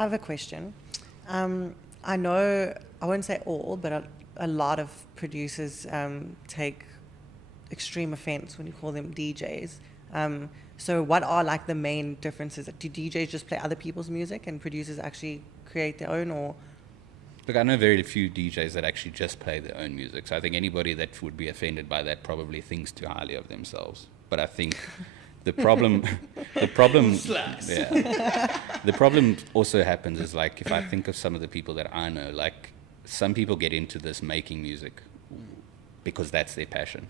I have a question. I know, I won't say all, but a lot of producers take extreme offense when you call them DJs. So what are like the main differences? Do DJs just play other people's music and producers actually create their own, or? Look, I know very few DJs that actually just play their own music. So I think anybody that would be offended by that probably thinks too highly of themselves. But I think the problem, the problem also happens is like, if I think of some of the people that I know, like some people get into this making music because that's their passion.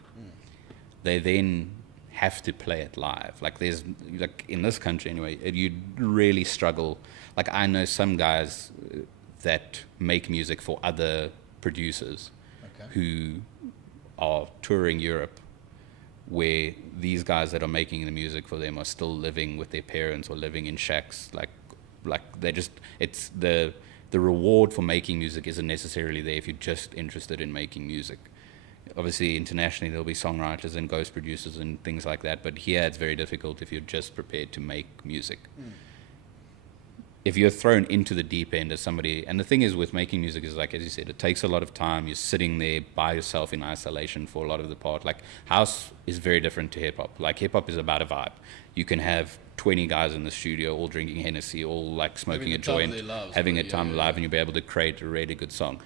They then have to play it live. Like there's, like in this country anyway, you'd really struggle. Like I know some guys that make music for other producers who are touring Europe, where these guys that are making the music for them are still living with their parents or living in shacks. Like they just, it's the reward for making music isn't necessarily there if you're just interested in making music. Obviously, internationally, there'll be songwriters and ghost producers and things like that, but here it's very difficult if you're just prepared to make music. If you're thrown into the deep end as somebody, and the thing is with making music is like, as you said, it takes a lot of time. You're sitting there by yourself in isolation for a lot of the part. Like house is very different to hip hop. Like hip hop is about a vibe. You can have 20 guys in the studio all drinking Hennessy, all like smoking a joint, having a time of life, and you'll be able to create a really good song.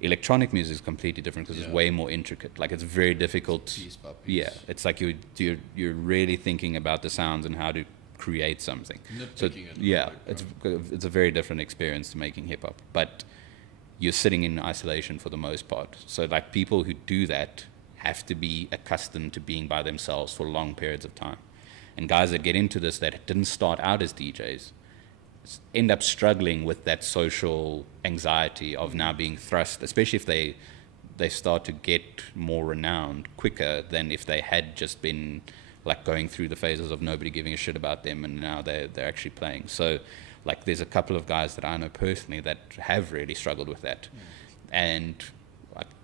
Electronic music is completely different because it's way more intricate. Like it's very difficult. Piece by piece. Yeah, it's like you're really thinking about the sounds and how to create something. So yeah, it's a very different experience to making hip hop. But you're sitting in isolation for the most part. So like people who do that have to be accustomed to being by themselves for long periods of time. And guys that get into this that didn't start out as DJs end up struggling with that social anxiety of now being thrust, especially if they start to get more renowned quicker than if they had just been like going through the phases of nobody giving a shit about them and now they're actually playing. So like there's a couple of guys that I know personally that have really struggled with that. And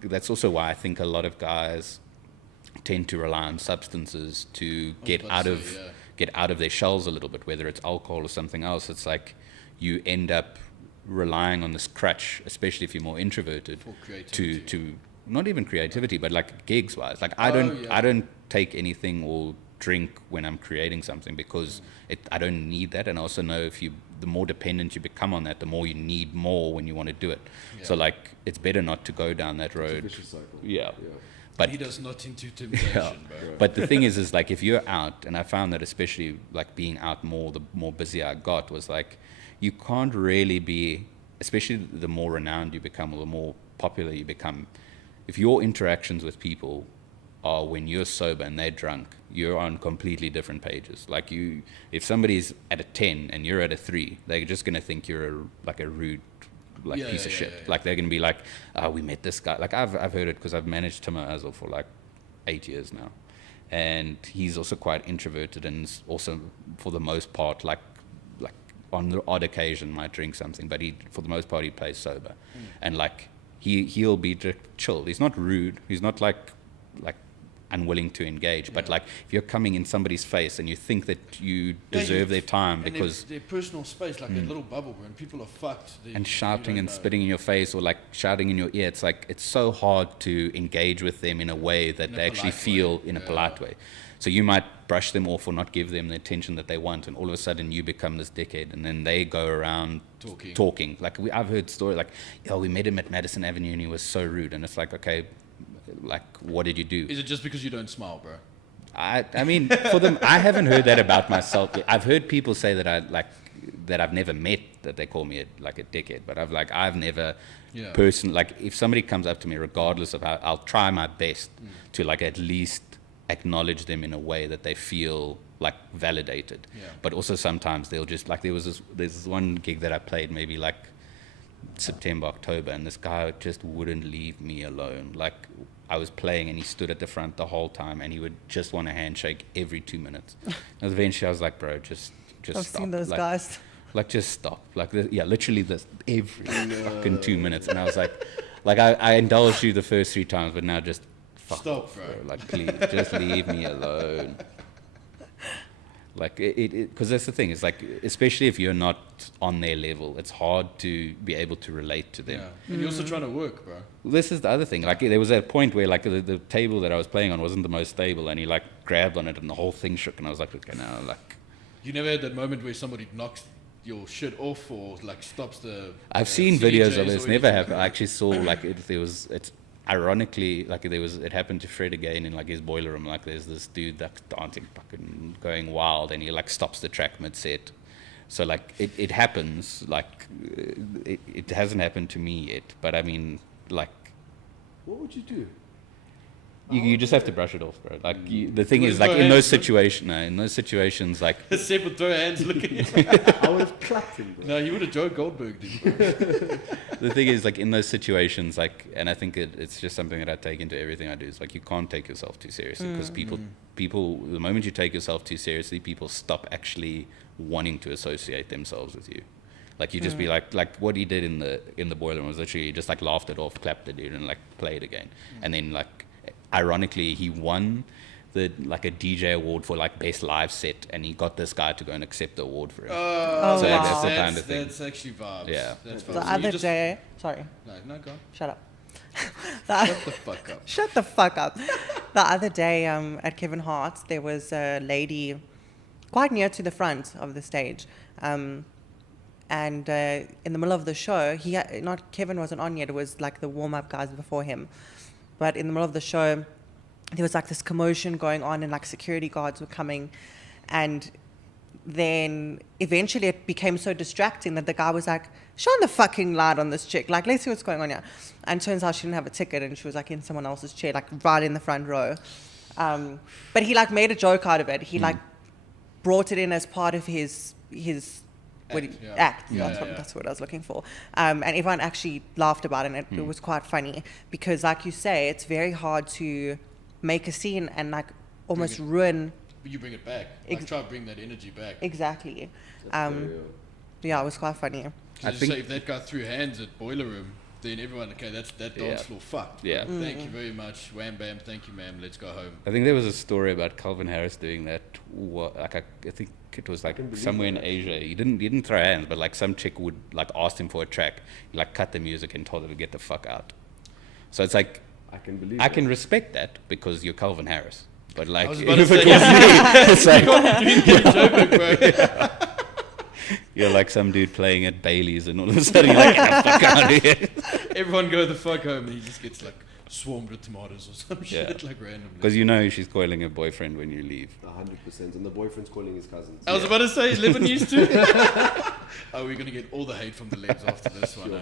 that's also why I think a lot of guys tend to rely on substances to get out of their shells a little bit, whether it's alcohol or something else. It's like you end up relying on this crutch, especially if you're more introverted, to not even creativity, but like gigs wise. Like I don't take anything or drink when I'm creating something because I don't need that. And I also know the more dependent you become on that, the more you need more when you want to do it. So like it's better not to go down that road. It's a vicious cycle. Yeah. But he does not into temptation, bro. But the thing is like if you're out, and I found that especially like being out more, the more busy I got, was like you can't really be, especially the more renowned you become or the more popular you become, if your interactions with people are when you're sober and they're drunk, you're on completely different pages. Like if somebody's at a 10 and you're at a 3, they're just going to think you're a rude piece of shit. Like they're going to be like, oh, we met this guy. Like I've heard it because I've managed Timur Azal for like 8 years now. And he's also quite introverted and also for the most part, like on the odd occasion might drink something, but for the most part he plays sober. And like he'll be chill. He's not rude. He's not like unwilling to engage, but like if you're coming in somebody's face and you think that you deserve their time and because their personal space, like a little bubble when people are fucked and shouting and spitting in your face or like shouting in your ear, it's like it's so hard to engage with them in a way that they actually feel in a polite way. So you might brush them off or not give them the attention that they want, and all of a sudden you become this dickhead, and then they go around talking. Like I've heard stories like, "Yo, we met him at Madison Avenue and he was so rude," and it's like, okay, like what did you do? Is it just because you don't smile, bro? I mean, for them, I haven't heard that about myself. I've heard people say that that I've never met, that they call me a dickhead, but I've never like if somebody comes up to me, regardless of how, I'll try my best to like at least acknowledge them in a way that they feel like validated. But also sometimes they'll just like there's this one gig that I played maybe like September, October, and this guy just wouldn't leave me alone. Like I was playing and he stood at the front the whole time and he would just want a handshake every 2 minutes. And eventually I was like, bro, just I've stop. seen those guys. Like just stop. Like literally this every fucking 2 minutes. And I was like I indulged you the first 3 times, but now just fuck stop, off, bro. Like please, just leave me alone. Like because that's the thing. It's like, especially if you're not on their level, it's hard to be able to relate to them. Yeah. And you're also trying to work, bro. This is the other thing. Like there was a point where like the table that I was playing on wasn't the most stable, and he like grabbed on it, and the whole thing shook. And I was like, okay, now like. You never had that moment where somebody knocks your shit off or like stops the. I've seen videos of CDJs it. It's or never anything. happened. I actually saw like it's ironically like it happened to Fred again in like his boiler room. Like there's this dude that's dancing, fucking going wild, and he like stops the track mid set. So like it happens. Like it hasn't happened to me yet, but I mean like. What would you do? You just have to brush it off, bro. Like the thing You is, would like throw in those hands, in those situations, like Seb would throw hands looking at you. I would have clapped him, bro. No, you would have Joe Goldberg, dude. Bro. the thing is, like in those situations, like, and I think it's just something that I take into everything I do. Is like you can't take yourself too seriously because people, the moment you take yourself too seriously, people stop actually wanting to associate themselves with you. Like you just be like what he did in the boiler room was literally he just like laughed it off, clapped the dude, and like played again, and then like. Ironically, he won a DJ award for like best live set, and he got this guy to go and accept the award for him. Oh, So wow. that's, that's the kind of thing. That's actually vibes. Yeah. That's vibes. The So other you just- day, sorry, No, go on. shut up. Shut the fuck up. Shut the fuck up. The other day at Kevin Hart's, there was a lady quite near to the front of the stage. And in the middle of the show, Kevin wasn't on yet. It was like the warm-up guys before him. But in the middle of the show, there was like this commotion going on and like security guards were coming. And then eventually it became so distracting that the guy was like, shine the fucking light on this chick. Like, let's see what's going on here. And turns out she didn't have a ticket and she was like in someone else's chair, like right in the front row. But he like made a joke out of it. He like brought it in as part of his act. That's what I was looking for. And everyone actually laughed about it, and it was quite funny because, like you say, it's very hard to make a scene and like almost ruin. You bring it back. Like, try to bring that energy back. Exactly. That's very real. Yeah, it was quite funny. I So think- if that guy threw hands at Boiler Room, then everyone, okay, that's that dance floor fucked. Yeah. Thank you very much. Wham bam, thank you ma'am, let's go home. I think there was a story about Calvin Harris doing that. I think it was like can believe somewhere in that. Asia. He didn't throw hands, but like some chick would like asked him for a track, he, like cut the music and told her to get the fuck out. So it's like I can believe I that. can respect that because you're Calvin Harris. But like I was if about to it say, was me, it's like bro. you're like some dude playing at Bailey's and all of a sudden you're like, get the fuck out of here. Everyone go the fuck home, and he just gets like swarmed with tomatoes or some Yeah. shit like randomly. Because you know she's coiling her boyfriend when you leave. 100%. And the boyfriend's calling his cousins. I was about to say Lebanese too. Oh, we're gonna get all the hate from the Lebs after this one. Sure.